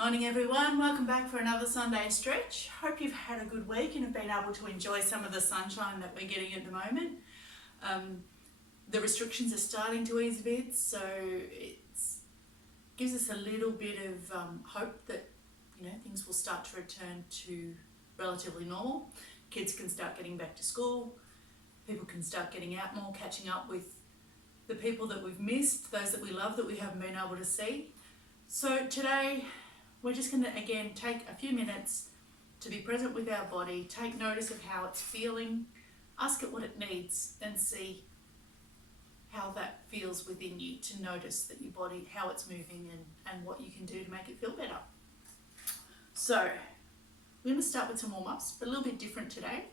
morning everyone, welcome back for another Sunday stretch. Hope you've had a good week and have been able to enjoy some of the sunshine that we're getting at the moment. The restrictions are starting to ease a bit, so it gives us a little bit of hope that things will start to return to relatively normal. Kids can start getting back to school, people can start getting out more, catching up with the people that we've missed, those that we love that we haven't been able to see. So today we're just going to again take a few minutes to be present with our body, take notice of how it's feeling, ask it what it needs and see how that feels within you, to notice that your body, how it's moving and what you can do to make it feel better. So we're going to start with some warm-ups, but a little bit different today.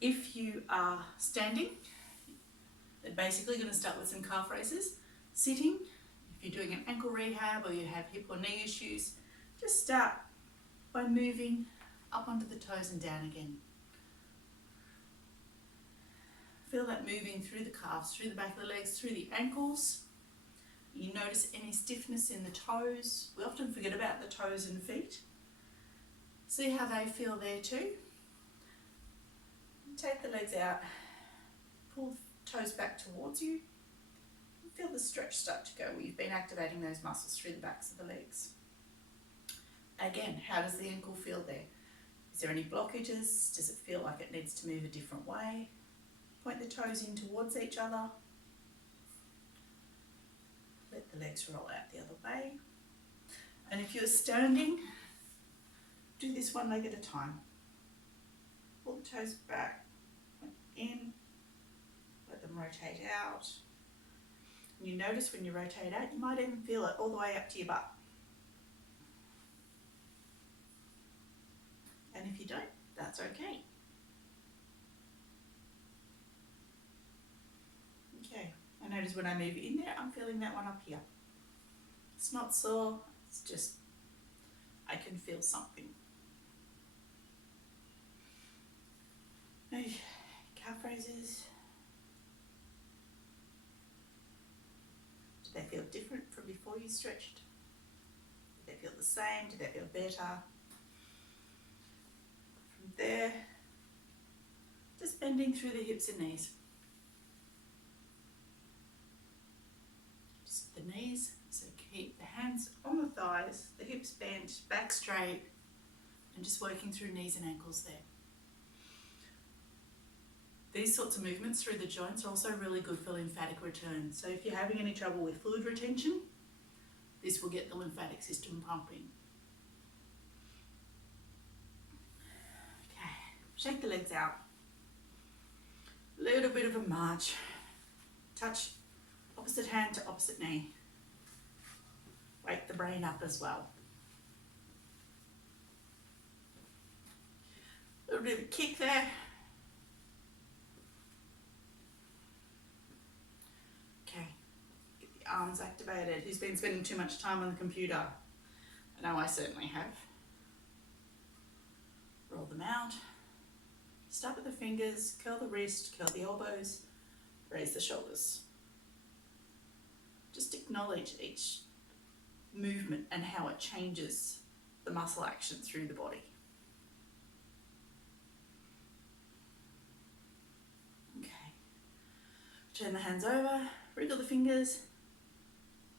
If you are standing, they're basically going to start with some calf raises. Sitting, if you're doing an ankle rehab or you have hip or knee issues, just start by moving up onto the toes and down again. Feel that moving through the calves, through the back of the legs, through the ankles. You notice any stiffness in the toes. We often forget about the toes and feet. See how they feel there too. Take the legs out, pull the toes back towards you. Feel the stretch start to go where you've been activating those muscles through the backs of the legs. Again, how does the ankle feel there? Is there any blockages? Does it feel like it needs to move a different way? Point the toes in towards each other. Let the legs roll out the other way. And if you're standing, do this one leg at a time. Pull the toes back, point in, let them rotate out. You notice when you rotate out, you might even feel it all the way up to your butt. And if you don't, that's okay. Okay, I notice when I move in there, I'm feeling that one up here. It's not sore, it's just, I can feel something. Okay, calf raises. Do they feel different from before you stretched? Do they feel the same? Do they feel better? From there, just bending through the hips and knees. Just the knees, so keep the hands on the thighs, the hips bent, back straight, and just working through knees and ankles there. These sorts of movements through the joints are also really good for lymphatic return. So if you're having any trouble with fluid retention, this will get the lymphatic system pumping. Okay, shake the legs out. A little bit of a march. Touch opposite hand to opposite knee. Wake the brain up as well. A little bit of a kick there. Arms activated. Who's been spending too much time on the computer? I know I certainly have. Roll them out. Start with the fingers, curl the wrist, curl the elbows, raise the shoulders. Just acknowledge each movement and how it changes the muscle action through the body. Okay. Turn the hands over, wriggle the fingers.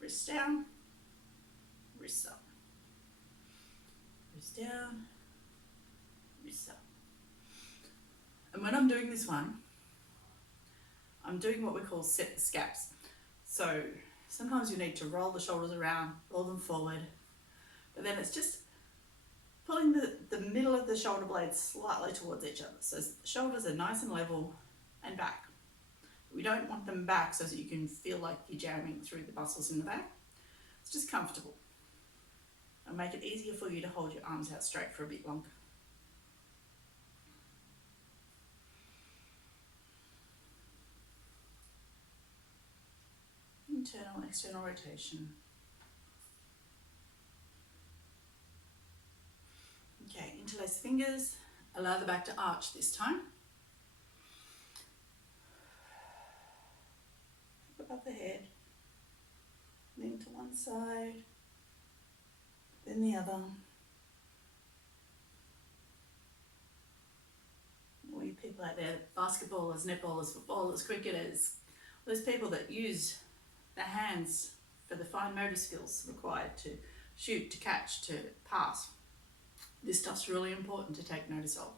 Wrist down, wrist up. Wrist down, wrist up. And when I'm doing this one, I'm doing what we call set the scaps. So sometimes you need to roll the shoulders around, roll them forward, but then it's just pulling the middle of the shoulder blades slightly towards each other. So the shoulders are nice and level and back. We don't want them back so that you can feel like you're jamming through the muscles in the back. It's just comfortable. And make it easier for you to hold your arms out straight for a bit longer. Internal and external rotation. Okay, interlace fingers. Allow the back to arch this time. Above the head, lean to one side, then the other. All you people out there, basketballers, netballers, footballers, cricketers, those people that use their hands for the fine motor skills required to shoot, to catch, to pass. This stuff's really important to take notice of.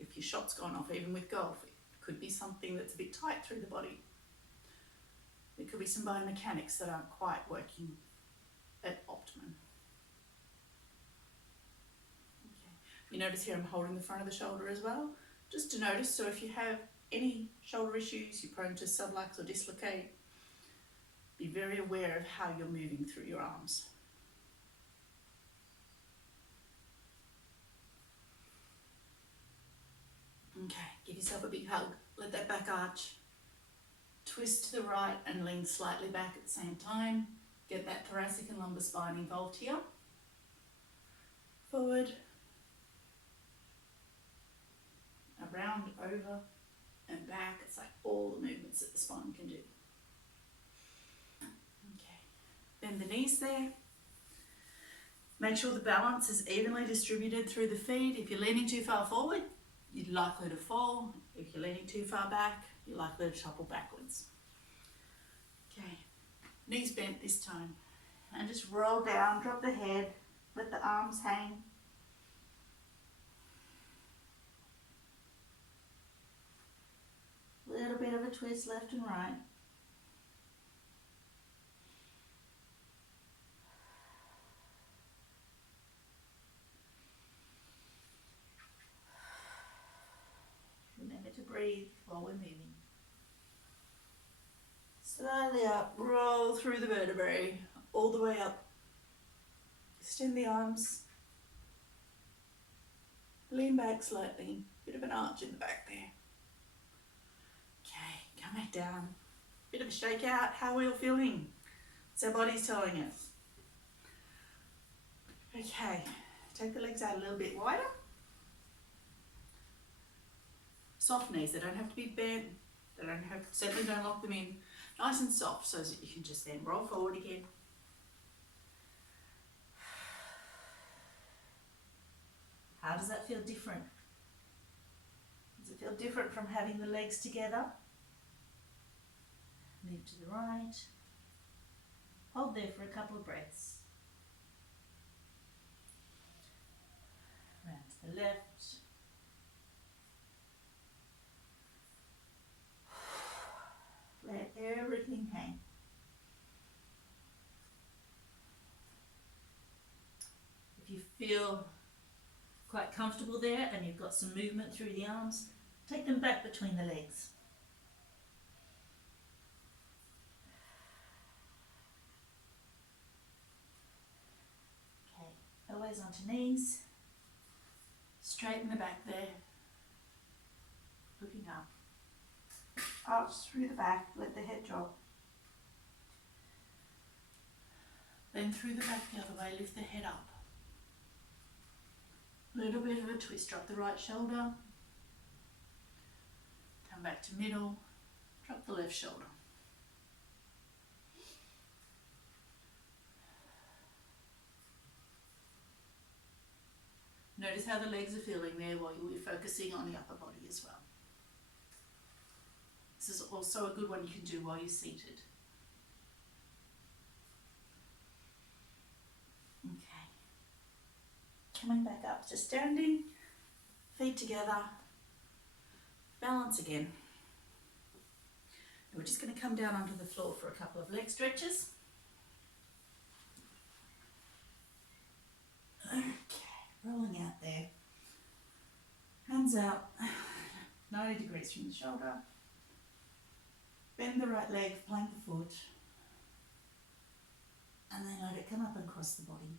If your shot's gone off, even with golf, it could be something that's a bit tight through the body. There could be some biomechanics that aren't quite working at optimum. Okay. You notice here I'm holding the front of the shoulder as well, just to notice. So if you have any shoulder issues, you're prone to sublux or dislocate, be very aware of how you're moving through your arms. Okay, give yourself a big hug. Let that back arch. Twist to the right and lean slightly back at the same time. Get that thoracic and lumbar spine involved here. Forward. Around, over, and back. It's like all the movements that the spine can do. Okay, bend the knees there. Make sure the balance is evenly distributed through the feet. If you're leaning too far forward, you're likely to fall. If you're leaning too far back, you're likely to topple backwards. Okay, knees bent this time. And just roll down, drop the head, let the arms hang. Little bit of a twist left and right. Remember to breathe while we're moving. Slowly up, roll through the vertebrae, all the way up. Extend the arms. Lean back slightly, bit of an arch in the back there. Okay, come back down. Bit of a shake out. How are we all feeling? What's our bodies telling us? Okay, take the legs out a little bit wider. Soft knees, they don't have to be bent. They don't have, certainly don't lock them in. Nice and soft so that you can just then roll forward again. How does that feel different? Does it feel different from having the legs together? Move to the right. Hold there for a couple of breaths. Round to the left. Let everything hang. If you feel quite comfortable there and you've got some movement through the arms, take them back between the legs. Okay, elbows onto knees. Straighten the back there. Looking up. Arch through the back, let the head drop. Then through the back the other way, lift the head up. Little bit of a twist, drop the right shoulder. Come back to middle, drop the left shoulder. Notice how the legs are feeling there while you're focusing on the upper body as well. This is also a good one you can do while you're seated. Okay. Coming back up to standing, feet together, balance again. And we're just going to come down onto the floor for a couple of leg stretches. Okay, rolling out there. Hands out, 90 degrees from the shoulder. Bend the right leg, plank the foot, and then let it come up and cross the body.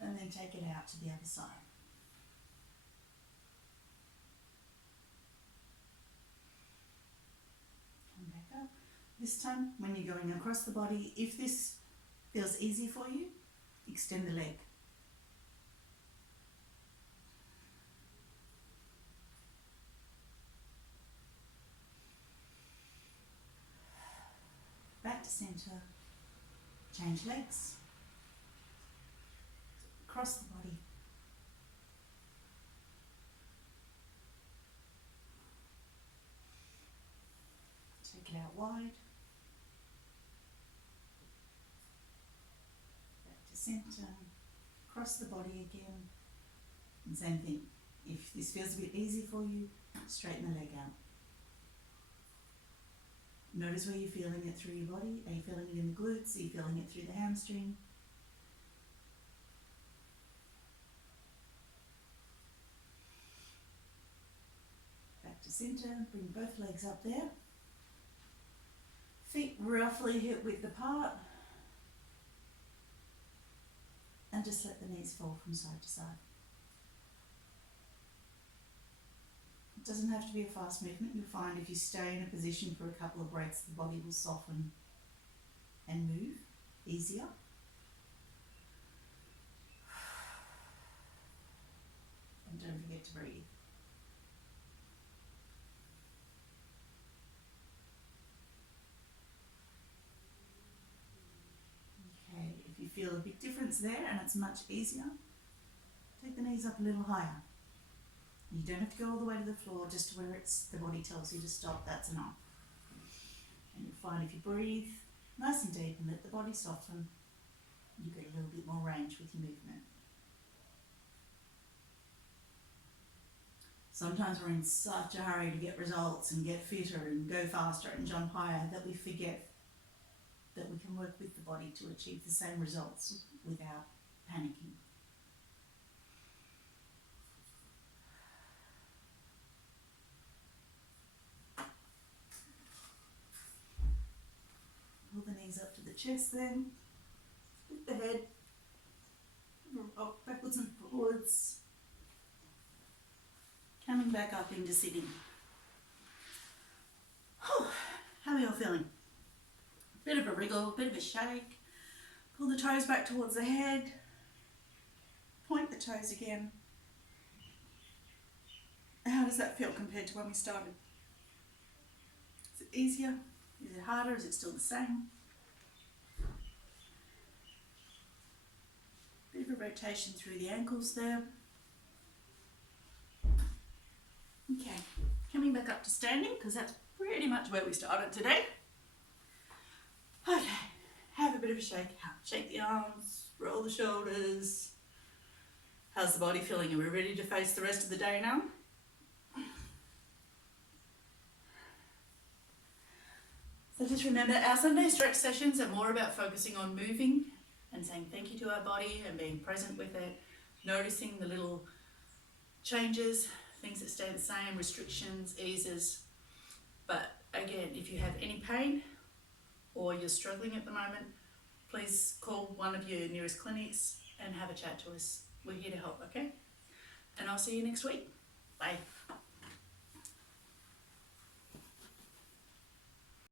And then take it out to the other side. Come back up. This time, when you're going across the body, if this feels easy for you, extend the leg. centre, change legs, across the body. Take it out wide, back to centre, across the body again, and same thing. If this feels a bit easy for you, straighten the leg out. Notice where you're feeling it through your body. Are you feeling it in the glutes? Are you feeling it through the hamstring? Back to centre, bring both legs up there. Feet roughly hip width apart. And just let the knees fall from side to side. It doesn't have to be a fast movement. You'll find if you stay in a position for a couple of breaths, the body will soften and move easier. And don't forget to breathe. Okay, if you feel a big difference there and it's much easier, take the knees up a little higher. You don't have to go all the way to the floor, just to where the body tells you to stop, that's enough. And you'll find if you breathe nice and deep and let the body soften, you get a little bit more range with your movement. Sometimes we're in such a hurry to get results and get fitter and go faster and jump higher that we forget that we can work with the body to achieve the same results without panicking. Pull the knees up to the chest then, lift the head, rock backwards and forwards, coming back up into sitting. How are you all feeling? Bit of a wriggle, bit of a shake, pull the toes back towards the head, point the toes again. How does that feel compared to when we started? Is it easier? Is it harder? Is it still the same? Bit of a rotation through the ankles there. Okay, coming back up to standing because that's pretty much where we started today. Okay, have a bit of a shake. Shake the arms, roll the shoulders. How's the body feeling? Are we ready to face the rest of the day now? So just remember, our Sunday stretch sessions are more about focusing on moving and saying thank you to our body and being present with it, noticing the little changes, things that stay the same, restrictions, eases. But again, if you have any pain or you're struggling at the moment, please call one of your nearest clinics and have a chat to us. We're here to help, okay? And I'll see you next week. Bye.